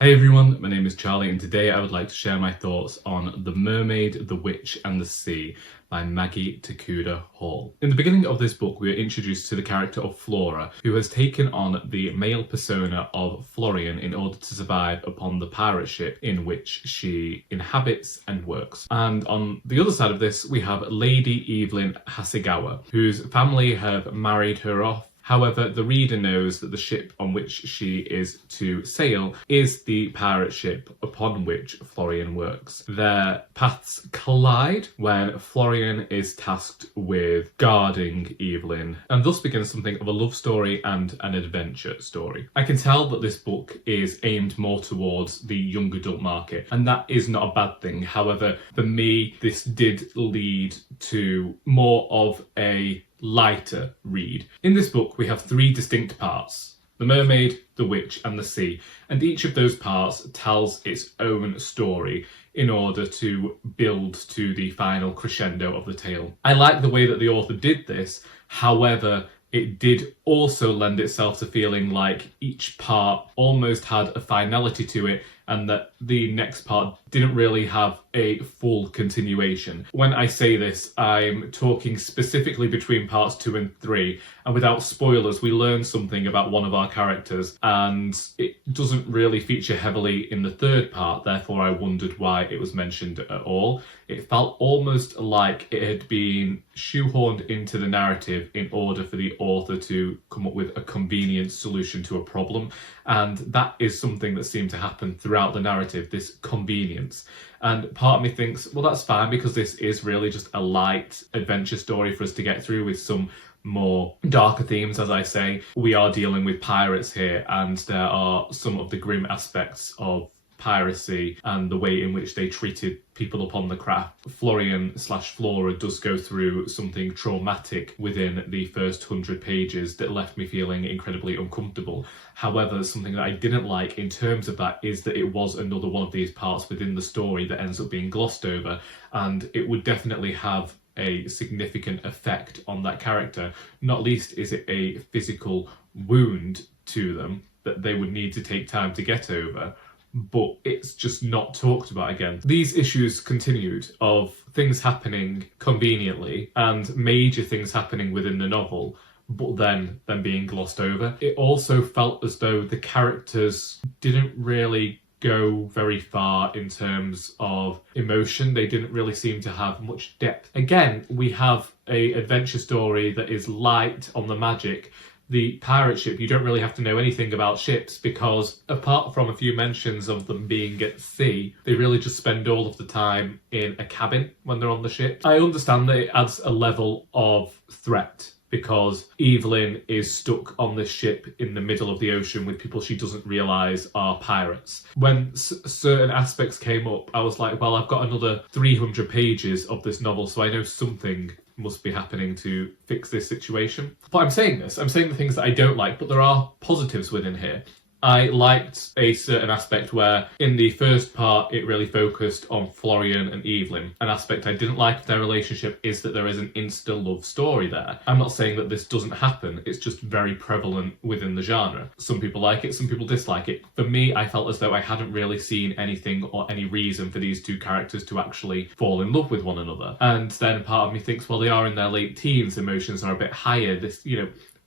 Hey everyone, my name is Charlie and today I would like to share my thoughts on The Mermaid, the Witch and the Sea by Maggie Tokuda-Hall. In the beginning of this book we are introduced to the character of Flora, who has taken on the male persona of Florian in order to survive upon the pirate ship in which she inhabits and works. And on the other side of this we have Lady Evelyn Hasegawa, whose family have married her off. However, the reader knows that the ship on which she is to sail is the pirate ship upon which Florian works. Their paths collide when Florian is tasked with guarding Evelyn, and thus begins something of a love story and an adventure story. I can tell that this book is aimed more towards the young adult market, and that is not a bad thing. However, for me, this did lead to more of a lighter read. In this book we have three distinct parts: the mermaid, the witch and the sea, and each of those parts tells its own story in order to build to the final crescendo of the tale. I like the way that the author did this. However, it did also lend itself to feeling like each part almost had a finality to it, and that the next part didn't really have a full continuation. When I say this, I'm talking specifically between parts 2 and 3, and without spoilers, we learn something about one of our characters, and it doesn't really feature heavily in the third part, therefore I wondered why it was mentioned at all. It felt almost like it had been shoehorned into the narrative in order for the author to come up with a convenient solution to a problem, and that is something that seemed to happen throughout the narrative, this convenience. And part of me thinks, well, that's fine, because this is really just a light adventure story for us to get through with some more darker themes. As I say, we are dealing with pirates here, and there are some of the grim aspects of piracy and the way in which they treated people upon the craft. Florian/Flora does go through something traumatic within the first 100 pages that left me feeling incredibly uncomfortable. However, something that I didn't like in terms of that is that it was another one of these parts within the story that ends up being glossed over, and it would definitely have a significant effect on that character. Not least is it a physical wound to them that they would need to take time to get over, but it's just not talked about again. These issues continued of things happening conveniently and major things happening within the novel, but then them being glossed over. It also felt as though the characters didn't really go very far in terms of emotion. They didn't really seem to have much depth. Again, we have an adventure story that is light on the magic. The pirate ship, you don't really have to know anything about ships, because apart from a few mentions of them being at sea, they really just spend all of the time in a cabin when they're on the ship. I understand that it adds a level of threat, because Evelyn is stuck on this ship in the middle of the ocean with people she doesn't realise are pirates. When certain aspects came up, I was like, well, I've got another 300 pages of this novel, so I know something must be happening to fix this situation. But I'm saying the things that I don't like, but there are positives within here. I liked a certain aspect where in the first part it really focused on Florian and Evelyn. An aspect I didn't like of their relationship is that there is an insta-love story there. I'm not saying that this doesn't happen, it's just very prevalent within the genre. Some people like it, some people dislike it. For me, I felt as though I hadn't really seen anything or any reason for these two characters to actually fall in love with one another. And then part of me thinks, well, they are in their late teens, emotions are a bit higher.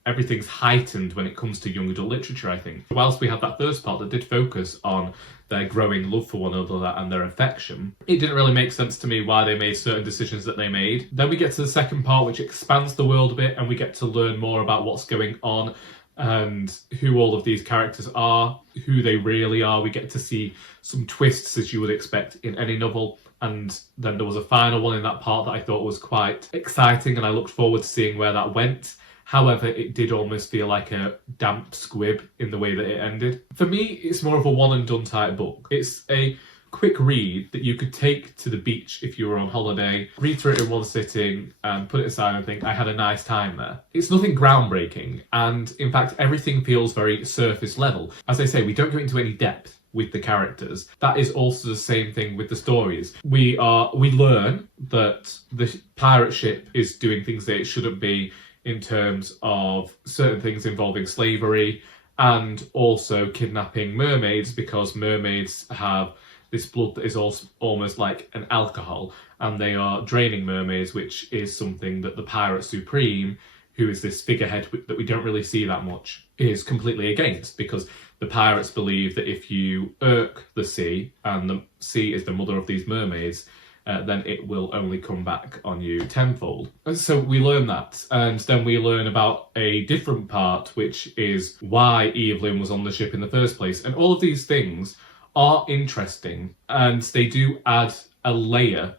Everything's heightened when it comes to young adult literature, I think. Whilst we had that first part that did focus on their growing love for one another and their affection, it didn't really make sense to me why they made certain decisions that they made. Then we get to the second part, which expands the world a bit, and we get to learn more about what's going on and who all of these characters are, who they really are. We get to see some twists, as you would expect in any novel. And then there was a final one in that part that I thought was quite exciting, and I looked forward to seeing where that went. However, it did almost feel like a damp squib in the way that it ended. For me, it's more of a one and done type book. It's a quick read that you could take to the beach if you were on holiday, read through it in one sitting and put it aside and think, I had a nice time there. It's nothing groundbreaking, and in fact everything feels very surface level. As I say, we don't go into any depth with the characters. That is also the same thing with the stories. We learn that the pirate ship is doing things that it shouldn't be in terms of certain things involving slavery and also kidnapping mermaids, because mermaids have this blood that is also almost like an alcohol, and they are draining mermaids, which is something that the Pirate Supreme, who is this figurehead that we don't really see that much, is completely against, because the pirates believe that if you irk the sea, and the sea is the mother of these mermaids, then it will only come back on you tenfold. And so we learn that, and then we learn about a different part, which is why Evelyn was on the ship in the first place. And all of these things are interesting, and they do add a layer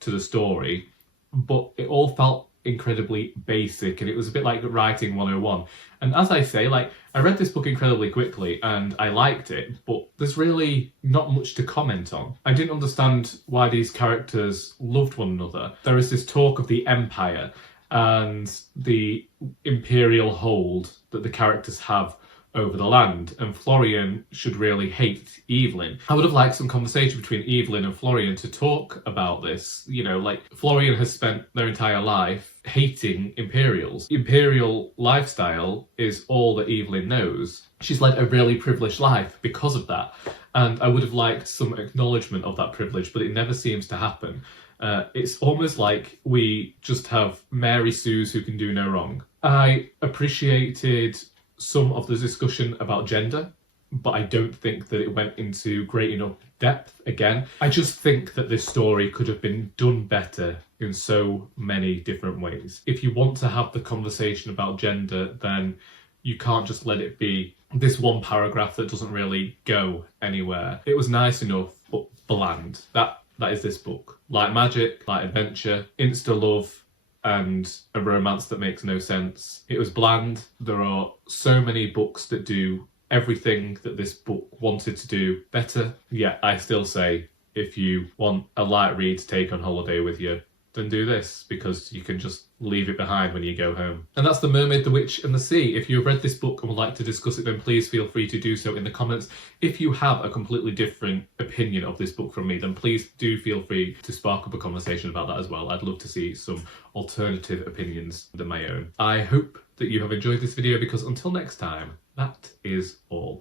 to the story, but it all felt incredibly basic, and it was a bit like writing 101. And as I say, like, I read this book incredibly quickly and I liked it, but there's really not much to comment on. I didn't understand why these characters loved one another. There is this talk of the Empire and the imperial hold that the characters have over the land, and Florian should really hate Evelyn. I would have liked some conversation between Evelyn and Florian to talk about this. You know, like, Florian has spent their entire life hating Imperials. Imperial lifestyle is all that Evelyn knows. She's led a really privileged life because of that, and I would have liked some acknowledgement of that privilege, but it never seems to happen. It's almost like we just have Mary Sues who can do no wrong. I appreciated some of the discussion about gender, but I don't think that it went into great enough depth. Again, I just think that this story could have been done better in so many different ways. If you want to have the conversation about gender, then you can't just let it be this one paragraph that doesn't really go anywhere. It was nice enough, but bland. That is this book. Light magic, light adventure, insta love, and a romance that makes no sense. It was bland. There are so many books that do everything that this book wanted to do better. Yet I still say, if you want a light read to take on holiday with you, then do this, because you can just leave it behind when you go home. And that's The Mermaid, the Witch and the Sea. If you've read this book and would like to discuss it, then please feel free to do so in the comments. If you have a completely different opinion of this book from me, then please do feel free to spark up a conversation about that as well. I'd love to see some alternative opinions than my own. I hope that you have enjoyed this video, because until next time, that is all.